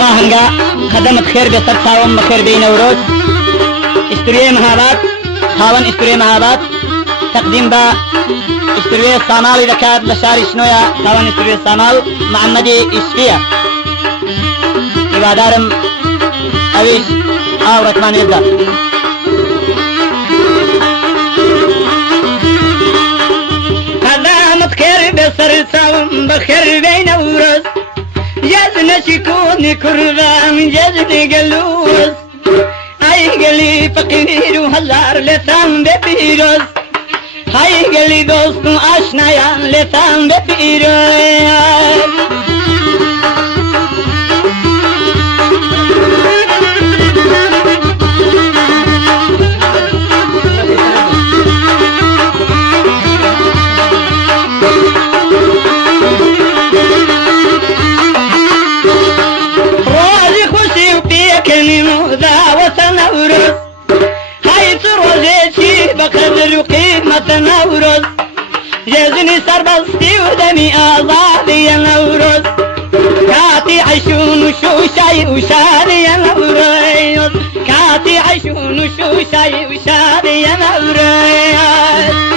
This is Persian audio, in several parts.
آهنگا قدمت خير بسر ساوم بخير بين وروز استوريه مهابات خاون استوريه مهابات تقديم با استوريه صامالي دكات لشاري شنويا خاون استوريه صامال محمدي إشفية إبادارم أويش ركمان يبدأ قدمت خير بسر ساوم بخير بين وروز جزنا شكوني كربان جزني قلوز هاي قلي فقير وهزار لسان بفيروز هاي قلي دوست واشنايا لسان بفيروز بقدر قيمة نورز جزني سربستي ودمي أضاضي يا نورز كاتي عيشون وشوشاي وشادي يا نورز كاتي عيشون وشوشاي وشادي يا نورز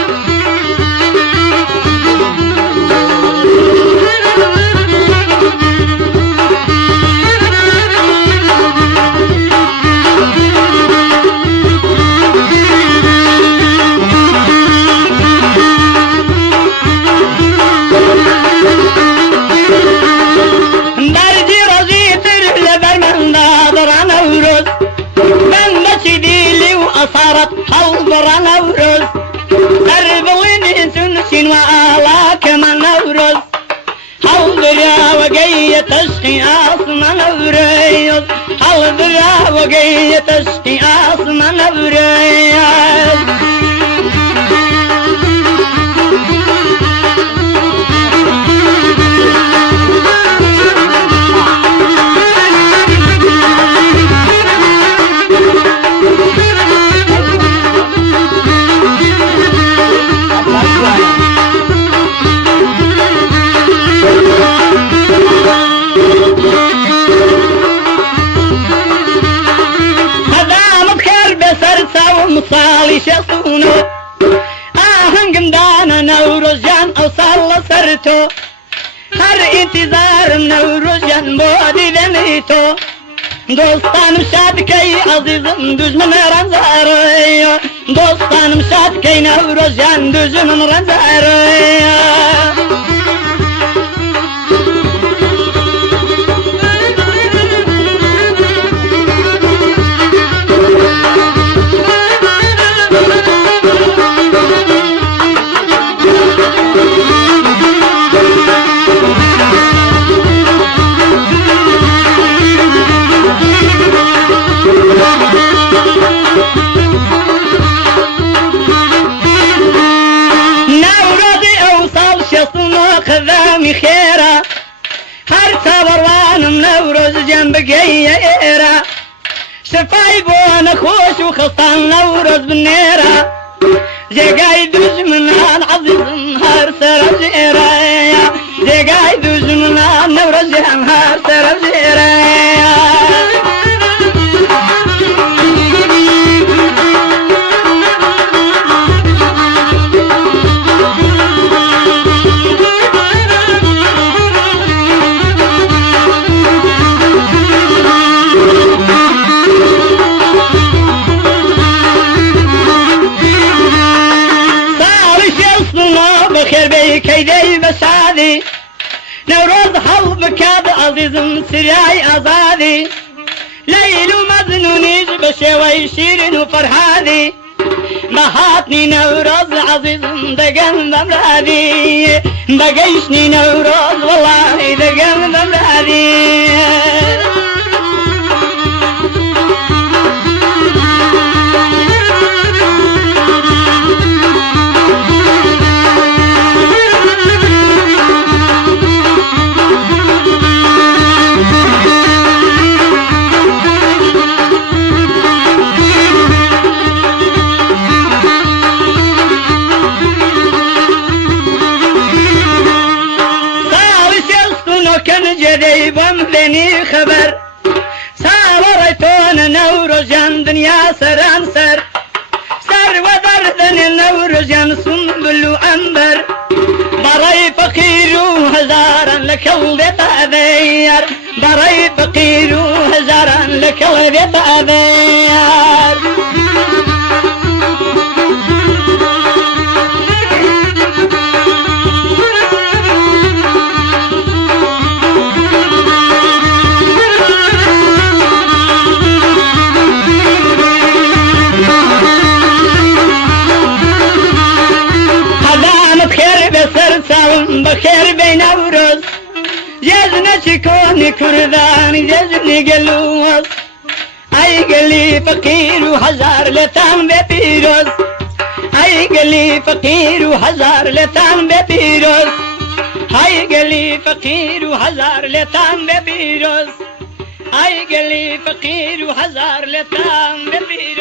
صارت حوضر نورز أربوين سنسين وآلا كما نورز حوضر وقية تشقي أصم نورز حوضر وقية تشقي أصم نورز مصالي شصونو آهنگم دانا نوروز جان او صال سرتو هر انتظار نوروز جان بودي دنيتو دوستانم شاد كي عزيزم دجمن رنزاري دوستانم شاد كي نوروز جان دجمن رنزاري خيرا هر تبروانم نوروز جنب قيرا شفاي بوانا خوش وخصان نوروز بالنيرا زيقاي دوز منان عزيز هر سرب زيرا زيقاي دوز منان نوروز هر سرب زيرا كيدي بسادي نوروز حلب كاد عزيز سرياي أزادي ليل مظنونيش بشوي شيرين وفرحادي بهاتني نوروز عزيز دقن بمرادي بقيشني نوروز والله دقن بمرادي كان جديبم بني خبر جان دنیا سران سر سر و دردن نوروز جان سنبل و عنبر برای فقیر و هزاران لکل بیت ابیار برای فقیر و هزاران لکل بیت ابیار بخير بين أوروز جزنا شكوني كردان جزني قلوز أي قلي فقير وهزار لتان ببيروز أي قلي فقير وهزار لتان ببيروز أي قلي فقير وهزار لتان ببيروز أي قلي فقير وهزار لتان ببيروز